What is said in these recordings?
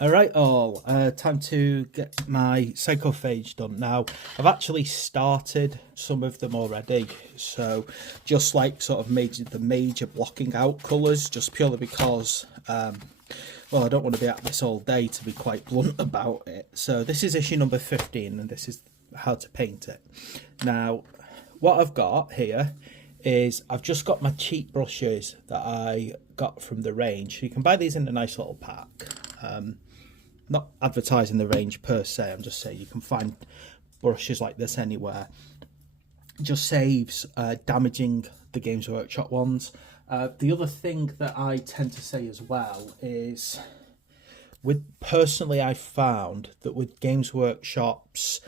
All right, all. Time to get my Psychophage done. Now, I've actually started some of them already, so just like sort of the major blocking out colours, just purely because, well, I don't want to be at this all day, to be quite blunt about it. So this is issue number 15, and this is how to paint it. Now, what I've got here is I've just got my cheap brushes that I got from the range. You can buy these in a nice little pack. Not advertising the range per se, I'm just saying you can find brushes like this anywhere. It just saves damaging the Games Workshop ones. The other thing that I tend to say as well is, personally I found that with Games Workshop's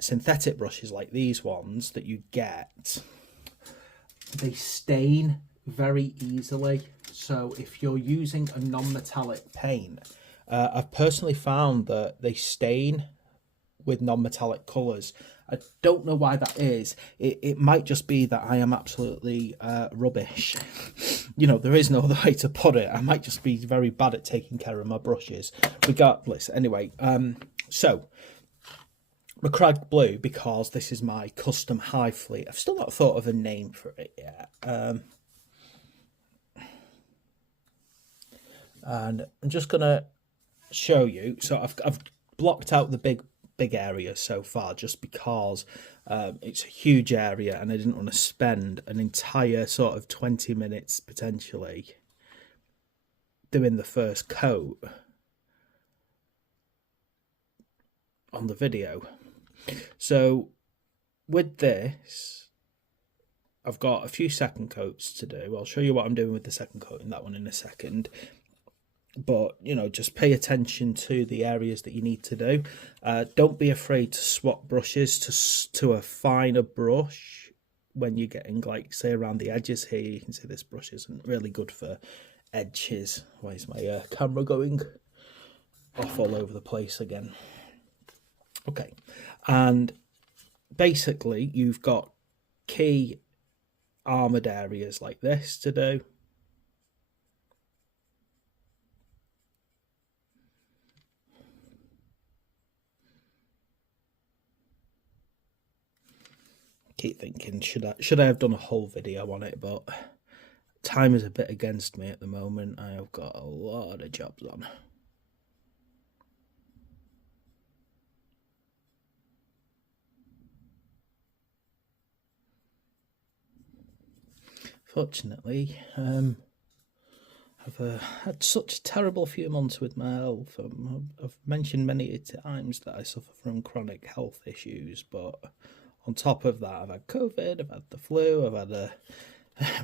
synthetic brushes like these ones that you get, they stain very easily. So if you're using a non-metallic paint, I've personally found that they stain with non-metallic colours. I don't know why that is. It might just be that I am absolutely rubbish. You know, there is no other way to put it. I might just be very bad at taking care of my brushes. Regardless, anyway, so Macragge Blue, because this is my custom high fleet. I've still not thought of a name for it yet. And I'm just going to show you. So I've blocked out the big area so far, just because it's a huge area and I didn't want to spend an entire sort of 20 minutes potentially doing the first coat on the video. So with this, I've got a few second coats to do. I'll show you what I'm doing with the second coat in that one in a second. But, you know, just pay attention to the areas that you need to do. Don't be afraid to swap brushes to a finer brush when you're getting, like, say, around the edges here. You can see this brush isn't really good for edges. Why is my camera going off all over the place again? Okay, and basically you've got key armoured areas like this to do. Keep thinking, should I have done a whole video on it, but time is a bit against me at the moment. I have got a lot of jobs on. Fortunately, I've had such a terrible few months with my health. I've mentioned many times that I suffer from chronic health issues, but on top of that, I've had COVID, I've had the flu, I've had a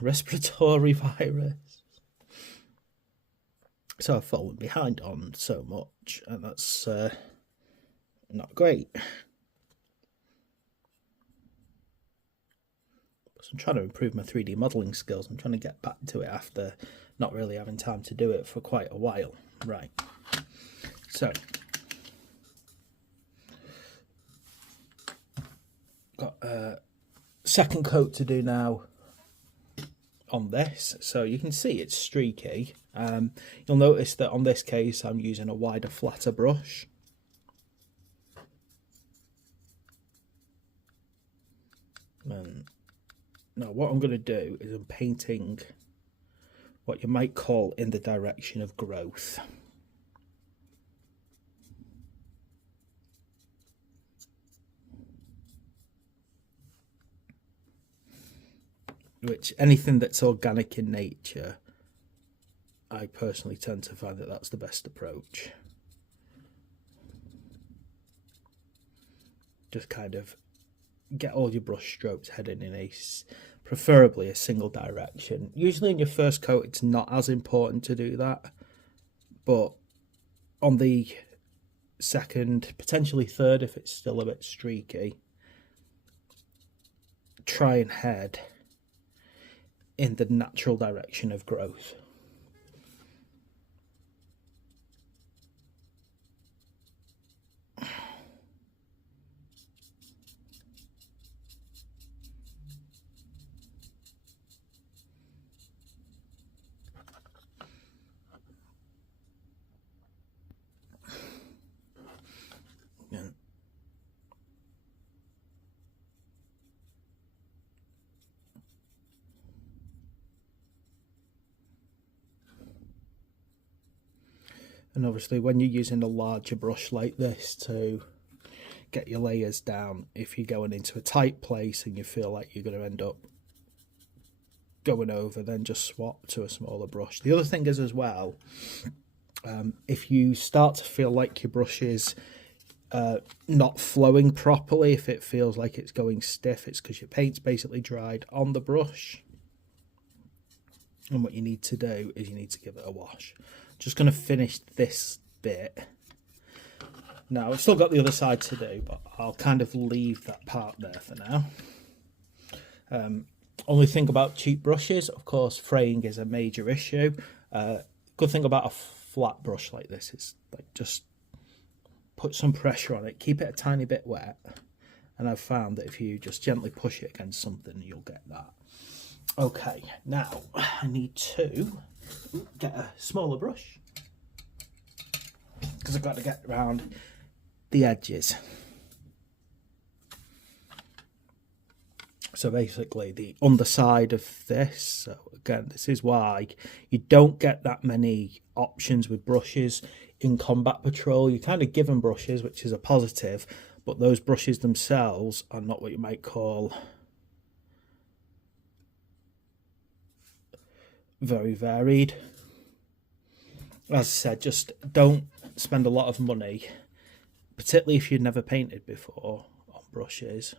respiratory virus. So I've fallen behind on so much, and that's not great. So I'm trying to improve my 3D modelling skills. I'm trying to get back to it after not really having time to do it for quite a while. Right. So got a second coat to do now on this, so you can see it's streaky. You'll notice that on this case I'm using a wider, flatter brush. And now what I'm going to do is I'm painting what you might call in the direction of growth. Which, anything that's organic in nature, I personally tend to find that that's the best approach. Just kind of get all your brush strokes heading in preferably a single direction. Usually in your first coat it's not as important to do that, but on the second, potentially third, if it's still a bit streaky, try and head in the natural direction of growth. And obviously when you're using a larger brush like this to get your layers down, if you're going into a tight place and you feel like you're going to end up going over, then just swap to a smaller brush. The other thing is as well, if you start to feel like your brush is not flowing properly, if it feels like it's going stiff, it's because your paint's basically dried on the brush. And what you need to do is you need to give it a wash. Just going to finish this bit. Now, I've still got the other side to do, but I'll kind of leave that part there for now. Only thing about cheap brushes, of course, fraying is a major issue. Good thing about a flat brush like this is like just put some pressure on it, keep it a tiny bit wet, and I've found that if you just gently push it against something, you'll get that. Okay, now I need to get a smaller brush because I've got to get around the edges. So basically the underside of this, so again, this is why you don't get that many options with brushes in Combat Patrol. You're kind of given brushes, which is a positive, but those brushes themselves are not what you might call very varied. As I said, just don't spend a lot of money, particularly if you've never painted before, on brushes,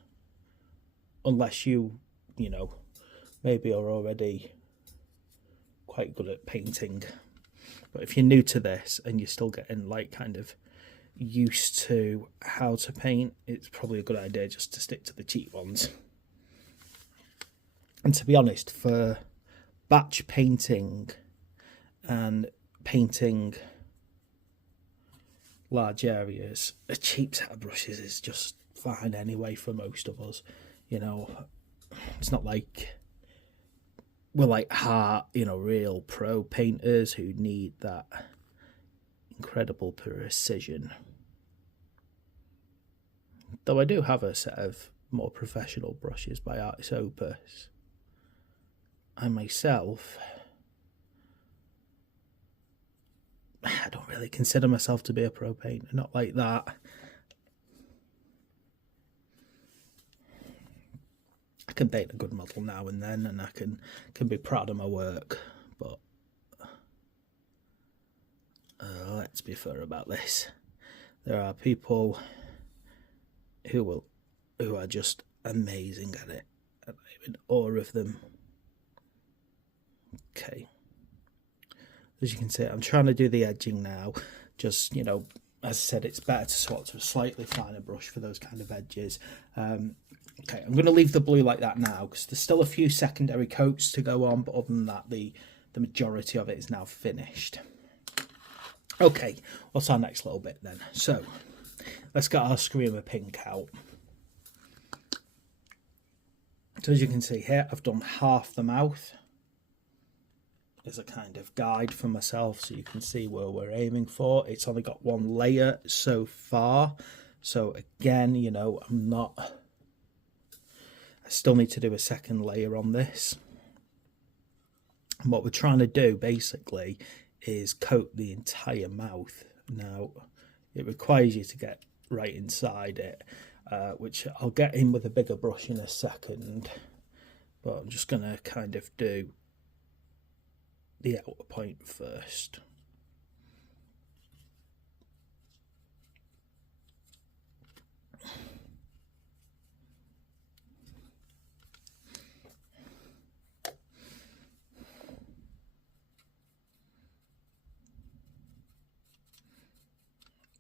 unless you know, maybe are already quite good at painting. But if you're new to this and you're still getting like kind of used to how to paint, it's probably a good idea just to stick to the cheap ones. And to be honest, for batch painting and painting large areas, a cheap set of brushes is just fine anyway for most of us. You know, it's not like we're like real pro painters who need that incredible precision. Though I do have a set of more professional brushes by Artis Opus. I myself, I don't really consider myself to be a pro painter, not like that. I can paint a good model now and then, and I can be proud of my work, but let's be fair about this. There are people who are just amazing at it, and I'm in awe of them. Okay, as you can see, I'm trying to do the edging now. Just, you know, as I said, it's better to swap to a slightly finer brush for those kind of edges. Okay, I'm going to leave the blue like that now because there's still a few secondary coats to go on, but other than that, the majority of it is now finished. Okay, what's our next little bit then? So, let's get our Screamer Pink out. So as you can see here, I've done half the mouth as a kind of guide for myself so you can see where we're aiming for. It's only got one layer so far. So again, you know, I still need to do a second layer on this. And what we're trying to do basically is coat the entire mouth. Now, it requires you to get right inside it, which I'll get in with a bigger brush in a second. But I'm just going to kind of do the outer point first.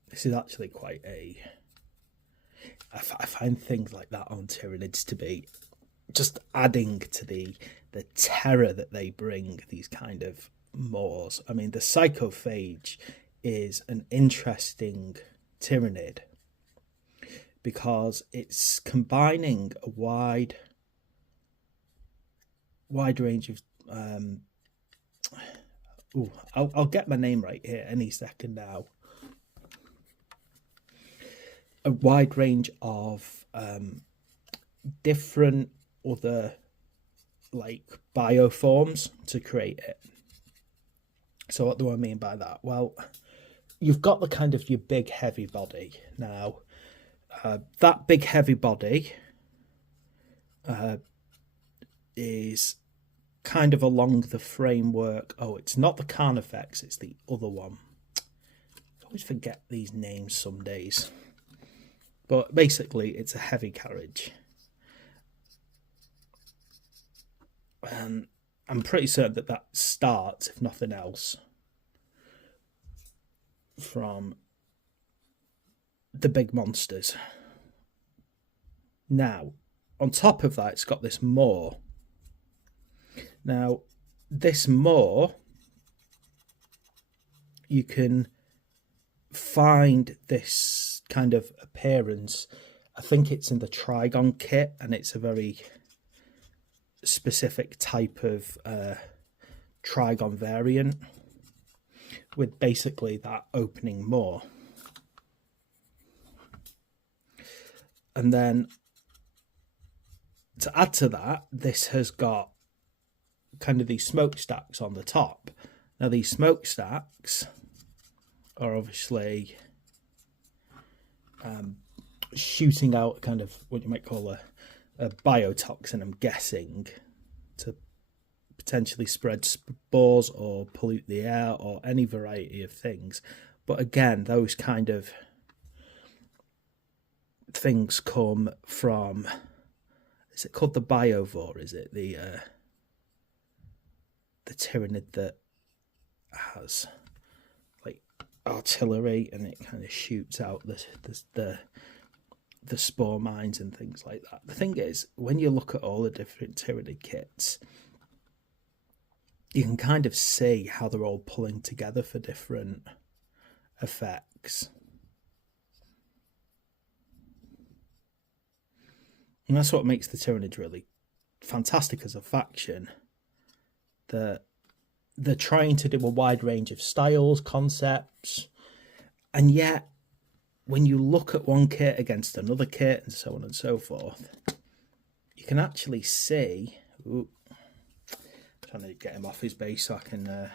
This is actually quite I find things like that on Tyranids to be just adding to the terror that they bring, these kind of Moors. I mean, the Psychophage is an interesting Tyranid because it's combining a wide range of I'll get my name right here any second now. A wide range of different other like bioforms to create it. So what do I mean by that? Well, you've got the kind of your big heavy body. Now, that big heavy body is kind of along the framework. Oh, it's not the Carnifex, it's the other one. I always forget these names some days. But basically, it's a heavy carriage. And I'm pretty certain that that starts, if nothing else, from the big monsters. Now, on top of that, it's got this moor. Now, this moor, you can find this kind of appearance. I think it's in the Trigon kit, and it's a very specific type of Trigon variant with basically that opening moor. And then to add to that, this has got kind of these smokestacks on the top. Now, these smokestacks are obviously shooting out kind of what you might call a biotoxin, I'm guessing, to potentially spread spores or pollute the air or any variety of things. But again, those kind of things come from, is it called the biovore? Is it the tyrannid that has like artillery and it kind of shoots out the spore mines and things like that? The thing is, when you look at all the different tyrannid kits, you can kind of see how they're all pulling together for different effects. And that's what makes the Tyranids really fantastic as a faction. They're trying to do a wide range of styles, concepts, and yet when you look at one kit against another kit and so on and so forth, you can actually see... Ooh, I'm trying to get him off his base so I can...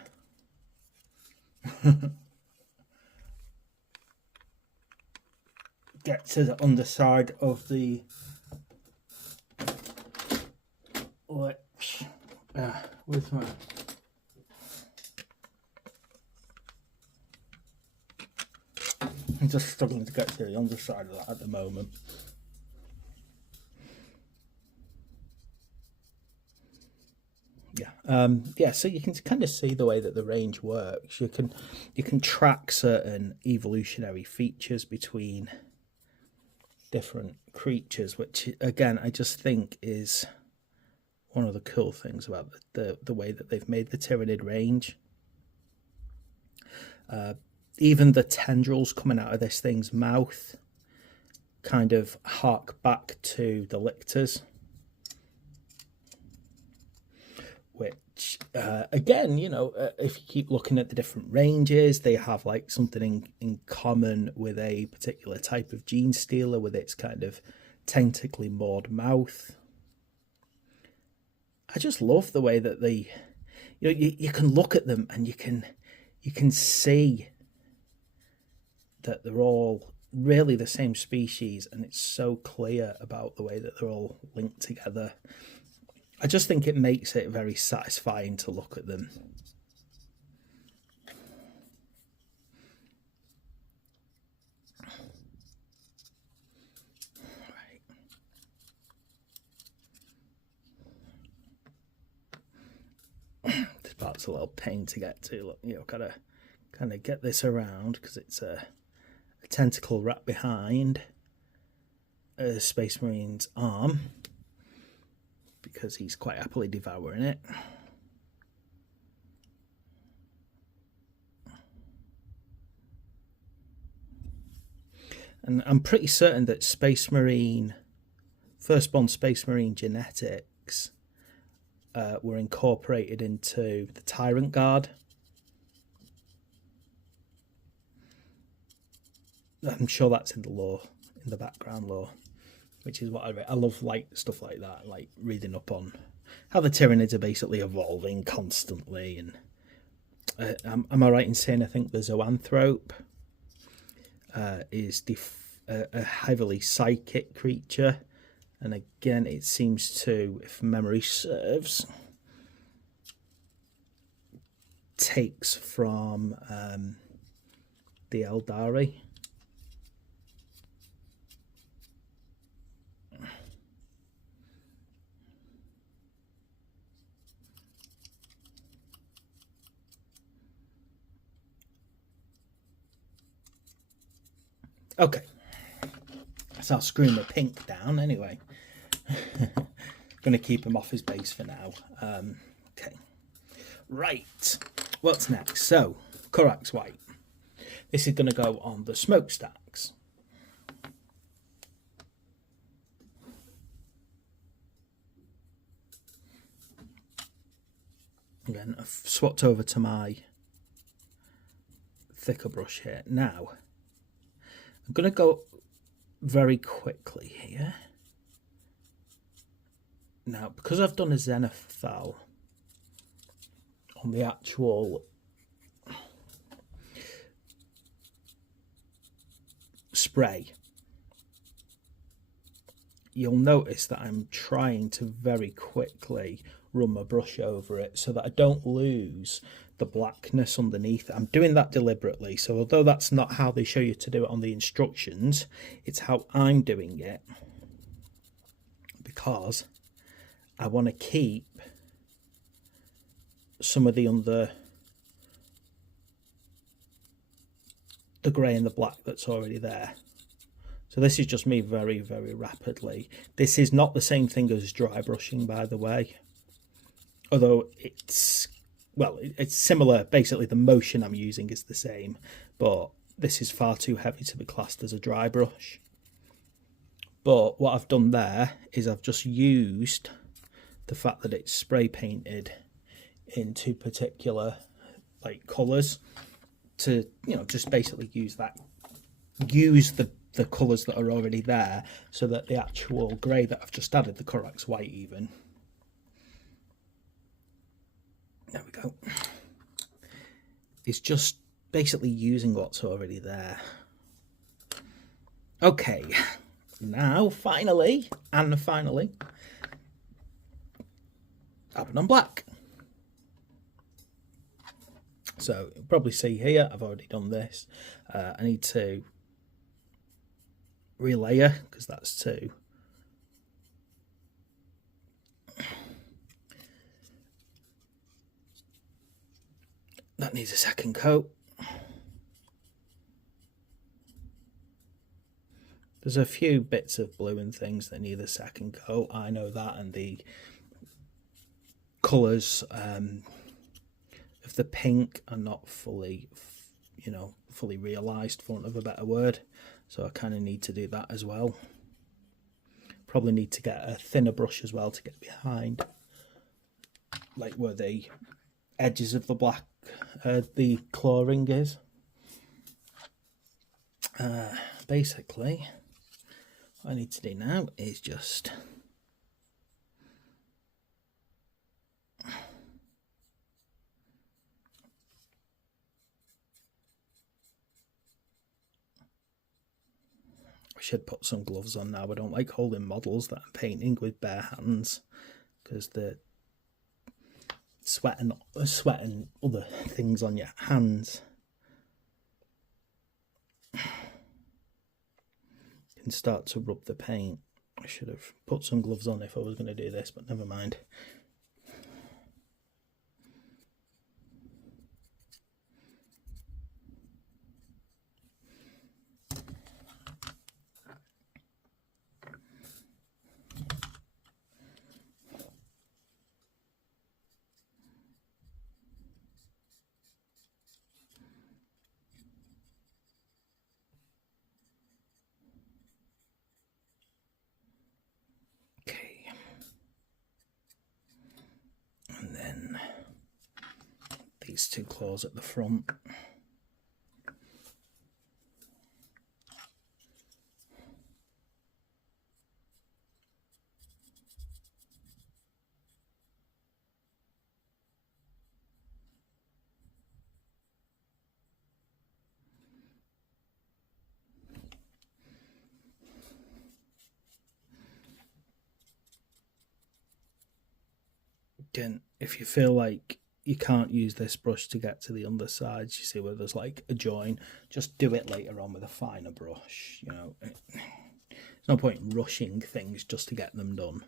get to the underside of the... Where's my... I'm just struggling to get to the underside of that at the moment. Yeah, so you can kind of see the way that the range works. You can track certain evolutionary features between different creatures, which again I just think is one of the cool things about the way that they've made the Tyranid range. Even the tendrils coming out of this thing's mouth kind of hark back to the lictors, which again, you know, if you keep looking at the different ranges, they have like something in common with a particular type of gene stealer with its kind of tentacly moored mouth. I just love the way that they, you know, you can look at them and you can see that they're all really the same species, and it's so clear about the way that they're all linked together. I just think it makes it very satisfying to look at them. This part's a little pain to get to. Look, you know, gotta kind of get this around because it's a tentacle wrapped behind a Space Marine's arm, because he's quite happily devouring it. And I'm pretty certain that Space Marine, Firstborn Space Marine genetics were incorporated into the Tyrant Guard. I'm sure that's in the lore, in the background lore, which is what I read. I love like stuff like that, like reading up on how the Tyranids are basically evolving constantly. And am I right in saying I think the Zoanthrope is a heavily psychic creature, and again it seems to, if memory serves, takes from the Eldari. Okay, so I'll screw my pink down anyway. Gonna keep him off his base for now. Okay, right, what's next? So, Korax White. This is gonna go on the smokestacks. Again, I've swapped over to my thicker brush here. Now, I'm going to go very quickly here. Now, because I've done a zenithal on the actual spray, you'll notice that I'm trying to very quickly run my brush over it so that I don't lose the blackness underneath. I'm doing that deliberately, so although that's not how they show you to do it on the instructions, it's how I'm doing it, because I want to keep some of the grey and the black that's already there. So this is just me very, very rapidly. This is not the same thing as dry brushing, by the way. Although it's, well, it's similar. Basically, the motion I'm using is the same. But this is far too heavy to be classed as a dry brush. But what I've done there is I've just used the fact that it's spray painted into particular like colours to, you know, just basically use the colours that are already there, so that the actual grey that I've just added, the Korax White even, there we go, is just basically using what's already there. Okay, now finally, Abaddon Black. So you'll probably see here, I've already done this. I need to relayer, because that's two. That needs a second coat. There's a few bits of blue and things that need a second coat, I know that, and the colours of the pink are not fully, you know, fully realised, for want of a better word. So I kind of need to do that as well. Probably need to get a thinner brush as well to get behind, like where the edges of the black, the claw ring is. Basically, what I need to do now is just I should put some gloves on now. I don't like holding models that I'm painting with bare hands, because the sweat and other things on your hands can start to rub the paint. I should have put some gloves on if I was going to do this, but never mind. These two claws at the front. And if you feel like you can't use this brush to get to the undersides, you see where there's like a join, just do it later on with a finer brush. You know, there's no point in rushing things just to get them done.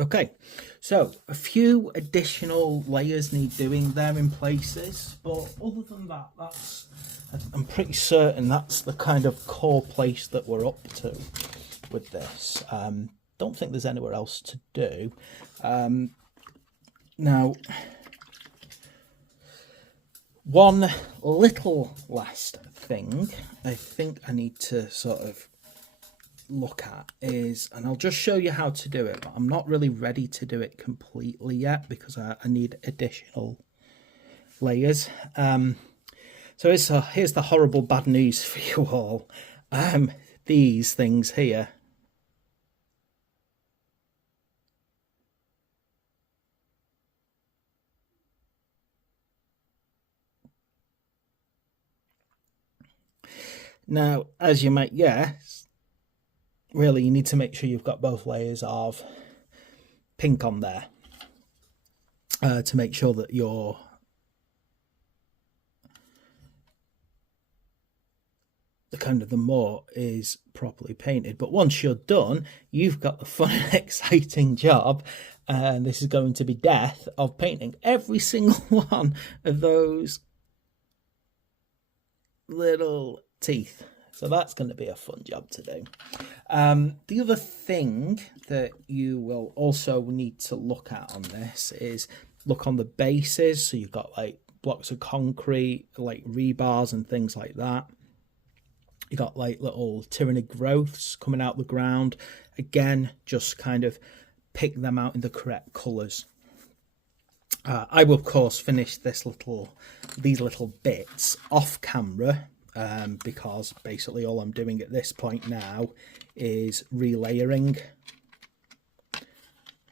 Okay, so a few additional layers need doing there in places, but other than that, I'm pretty certain that's the kind of core place that we're up to with this. Don't think there's anywhere else to do. Now, one little last thing I think I need to sort of look at is, and I'll just show you how to do it, but I'm not really ready to do it completely yet because I need additional layers. So here's the horrible bad news for you all. These things here, now, as you might guess, really you need to make sure you've got both layers of pink on there to make sure that your the more is properly painted. But once you're done, you've got the fun and exciting job, and this is going to be death, of painting every single one of those little teeth. So that's going to be a fun job to do. The other thing that you will also need to look at on this is look on the bases. So you've got like blocks of concrete, like rebars and things like that. You got like little tyranny growths coming out the ground. Again, just kind of pick them out in the correct colours. I will of course finish these little bits off camera, because basically all I'm doing at this point now is relayering.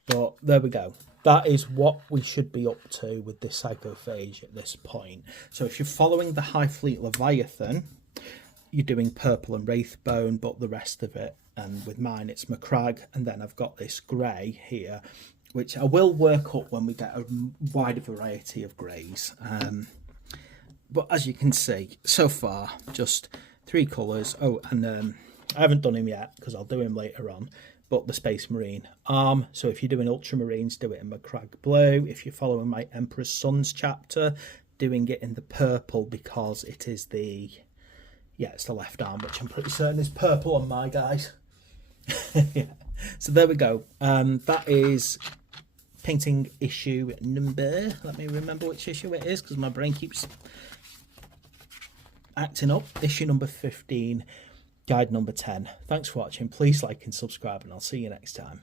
But there we go. That is what we should be up to with this Psychophage at this point. So if you're following the High Fleet Leviathan, you're doing purple and Wraithbone, but the rest of it, and with mine it's Macragge, and then I've got this grey here, which I will work up when we get a wider variety of greys. But as you can see, so far, just 3 colours. Oh, and I haven't done him yet because I'll do him later on, but the Space Marine arm. So if you're doing Ultramarines, do it in Macragge blue. If you're following my Emperor's Sons chapter, doing it in the purple because it is the... yeah, it's the left arm, which I'm pretty certain is purple on my guys. Yeah. So there we go. That is painting issue number... let me remember which issue it is because my brain keeps acting up. Issue number 15, guide number 10. Thanks for watching. Please like and subscribe, and I'll see you next time.